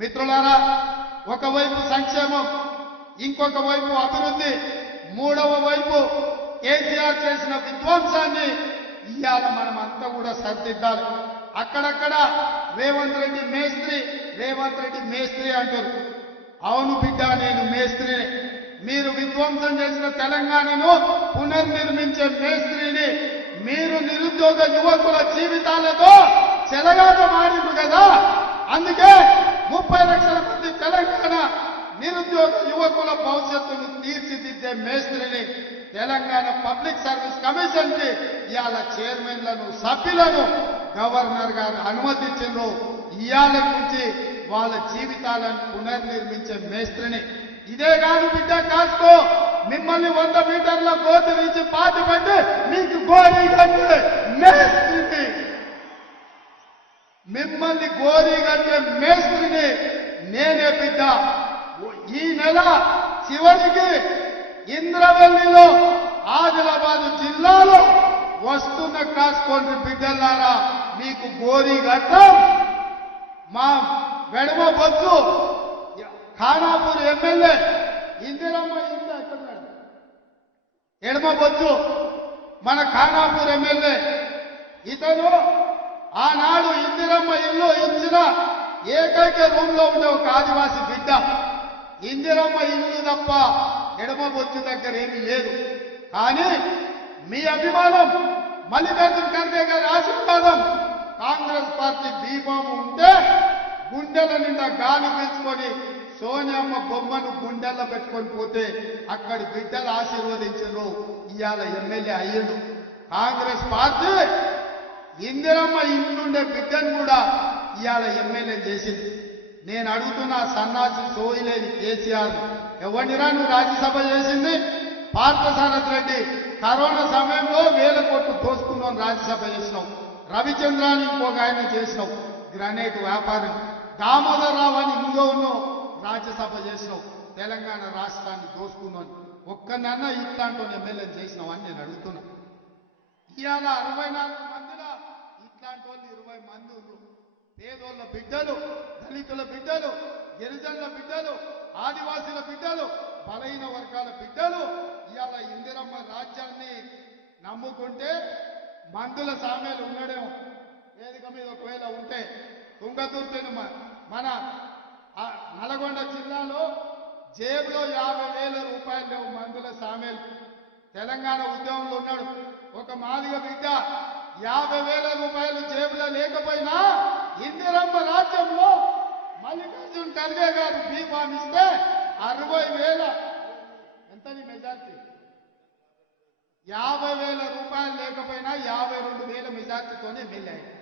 మిత్రులారా ఒకవైపు సంక్షేమం ఇంకొక వైపు అభివృద్ధి మూడవ వైపు కేసీఆర్ చేసిన విధ్వంసాన్ని ఇవాళ మనం అంతా కూడా సరిదిద్దాలి. అక్కడక్కడ రేవంత్ రెడ్డి మేస్త్రి రేవంత్ రెడ్డి మేస్త్రి అంటారు. అవును బిడ్డ నేను మేస్త్రిని. మీరు విధ్వంసం చేసిన తెలంగాణను పునర్నిర్మించే మేస్త్రిని మీరు నిరుద్యోగ యువకుల జీవితాలతో చెలగాట మారింది కదా. అందుకే ముప్పై లక్షల మంది తెలంగాణ నిరుద్యోగ యువకుల భవిష్యత్తును తీర్చిదిద్దే మేస్త్రిని తెలంగాణ పబ్లిక్ సర్వీస్ కమిషన్కి ఇవాళ చైర్మన్లను సభ్యులను గవర్నర్ గారు అనుమతించారు ఇవాళ నుంచి వాళ్ళ జీవితాలను పునర్నిర్మించే మేస్త్రిని. ఇదే కాదు బిడ్డ కాసుకో మిమ్మల్ని వంద మీటర్ల గోతి నుంచి పాతి పెట్టి మీకు గోరీ కట్టే మేస్త్రిని. మిమ్మల్ని గోరీ కట్టే మేస్త్రిని నేనే బిడ్డ. ఈ నెల చివరికి ఇంద్రవల్లిలో ఆదిలాబాద్ జిల్లాలో వస్తున్న కాసుకోండి బిడ్డలారా మీకు గోరీ గట్టం మా వెడమ బొద్దు ఖానాపూర్ ఎమ్మెల్యే ఇందిరమ్మ ఇంత ఎక్కడున్నాడు? ఎడమ బొద్దు మన ఖానాపూర్ ఎమ్మెల్యే. ఇతను ఆనాడు ఇందిరమ్మ ఇల్లు ఇచ్చిన ఏకైక రూమ్లో ఉండే ఒక ఆదివాసి బిడ్డ. ఇందిరమ్మ ఇల్లు తప్ప ఎడమ బొచ్చు దగ్గర ఏమీ లేదు. కానీ మీ అభిమానం మల్లికార్జున ఖర్గే గారి ఆశీర్వాదం. కాంగ్రెస్ పార్టీ దీపం ఉంటే గుండెల నిండా గాలి పీల్చుకొని సోనియమ్మ బొమ్మను గుండెల్లో పెట్టుకొని పోతే అక్కడి బిడ్డలు ఆశీర్వదించరు. ఇవాళ ఎమ్మెల్యే అయ్యిండు. కాంగ్రెస్ పార్టీ ఇందిరమ్మ ఇంట్లుండే బిడ్డను కూడా ఇవాళ ఎమ్మెల్యే చేసింది నేను అడుగుతున్న ఆ సన్నాసి సోయిలేని కేసీఆర్ ఎవరినిరా నువ్వు రాజ్యసభ చేసింది? పార్థసారథి రెడ్డి కరోనా సమయంలో వేల కోట్లు దోసుకున్నాం రాజ్యసభ చేసినావు రవిచంద్రాన్ని ఇంకొక ఆయన చేసినావు గ్రానైట్ వ్యాపారం. దామోదరరావు అని ఇందులో ఉన్నాం రాజ్యసభ చేసినావు తెలంగాణ రాష్ట్రాన్ని దోసుకున్నాను ఒక్కనన్నా ఇట్లాంటి ఎమ్మెల్యే చేసినావు అని నేను అడుగుతున్నా. ఇవాళ అరవై నాలుగు మందిలో ఇట్లాంటి వాళ్ళు ఇరవై మంది ఉన్నారు పేదోళ్ళ బిడ్డలు దళితుల బిడ్డలు గిరిజనుల బిడ్డలు ఆదివాసీల బిడ్డలు బలహీన వర్గాల బిడ్డలు ఇవాళ ఇందిరమ్మ రాజ్యాన్ని నమ్ముకుంటే మందుల సామెలు ఉండడేమో వేదిక మీద ఒకవేళ ఉంటే తుంగతుర్తిని మ- మన నల్గొండ జిల్లాలో జేబులో యాభై వేల రూపాయలు లేవు మందుల సామెలు. తెలంగాణ ఉద్యమంలో ఉన్నాడు. ఒక మాదిగ బిడ్డ యాభై వేల రూపాయలు జేబులో లేకపోయినా ఇందిరమ్మ రాజ్యంలో మల్లికార్జున ఖర్గే గారు బీఫామ్ ఇస్తే అరవై వేల. ఎంత మెజార్టీ? యాభై వేల రూపాయలు లేకపోయినా యాభై రెండు వేల మెజార్టీతోనే ఎమ్మెల్యే